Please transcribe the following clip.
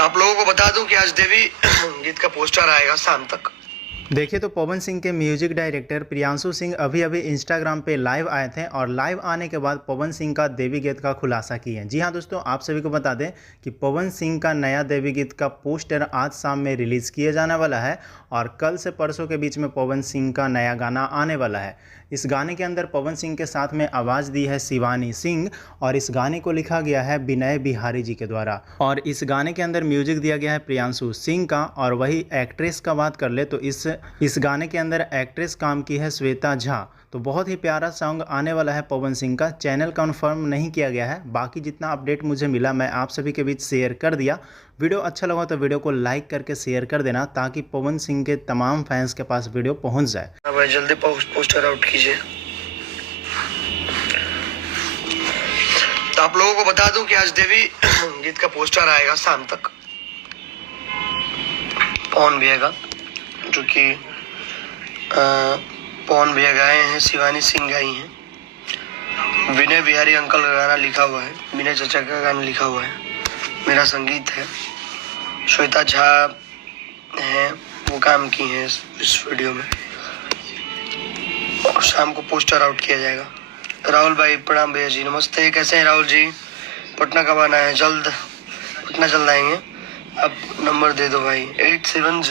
तो आप लोगों को बता दूं कि आज देवी गीत का पोस्टर आएगा शाम तक। देखिए तो पवन सिंह के म्यूजिक डायरेक्टर प्रियांशु सिंह अभी अभी इंस्टाग्राम पे लाइव आए थे और लाइव आने के बाद पवन सिंह का देवी गीत का खुलासा किए हैं। जी हाँ दोस्तों, आप सभी को बता दें कि पवन सिंह का नया देवी गीत का पोस्टर आज शाम में रिलीज़ किया जाने वाला है और कल से परसों के बीच में पवन सिंह का नया गाना आने वाला है। इस गाने के अंदर पवन सिंह के साथ में आवाज़ दी है शिवानी सिंह और इस गाने को लिखा गया है विनय बिहारी जी के द्वारा और इस गाने के अंदर म्यूजिक दिया गया है प्रियांशु सिंह का। और वही एक्ट्रेस का बात कर ले तो इस गाने के अंदर एक्ट्रेस काम की है श्वेता झा। तो बहुत ही प्यारा सॉन्ग आने वाला है पवन सिंह का। चैनल कंफर्म नहीं किया गया है, बाकी जितना अपडेट मुझे मिला मैं आप सभी के बीच शेयर कर दिया। वीडियो अच्छा लगा तो वीडियो को लाइक करके शेयर कर देना ताकि पवन सिंह के तमाम फैंस के पास वीडियो पहुंच जाए। भाई जल्दी पोस्टर आउट कीजिए। तो आप लोगों को बता दूं कि आज देवी गीत का पोस्टर आएगा शाम तक। पवन भैया का, जो कि पवन भैया गाए हैं, शिवानी सिंह गाई हैं, विनय बिहारी अंकल का गाना लिखा हुआ है, विनय चाचा का गाना लिखा हुआ है, मेरा संगीत है, श्वेता झा हैं वो काम की हैं इस वीडियो में। और शाम को पोस्टर आउट किया जाएगा। राहुल भाई प्रणाम भैया जी, नमस्ते, कैसे हैं राहुल जी? पटना कब आना है? जल्द, पटना जल्द आएंगे। अब नंबर दे दो भाई, 87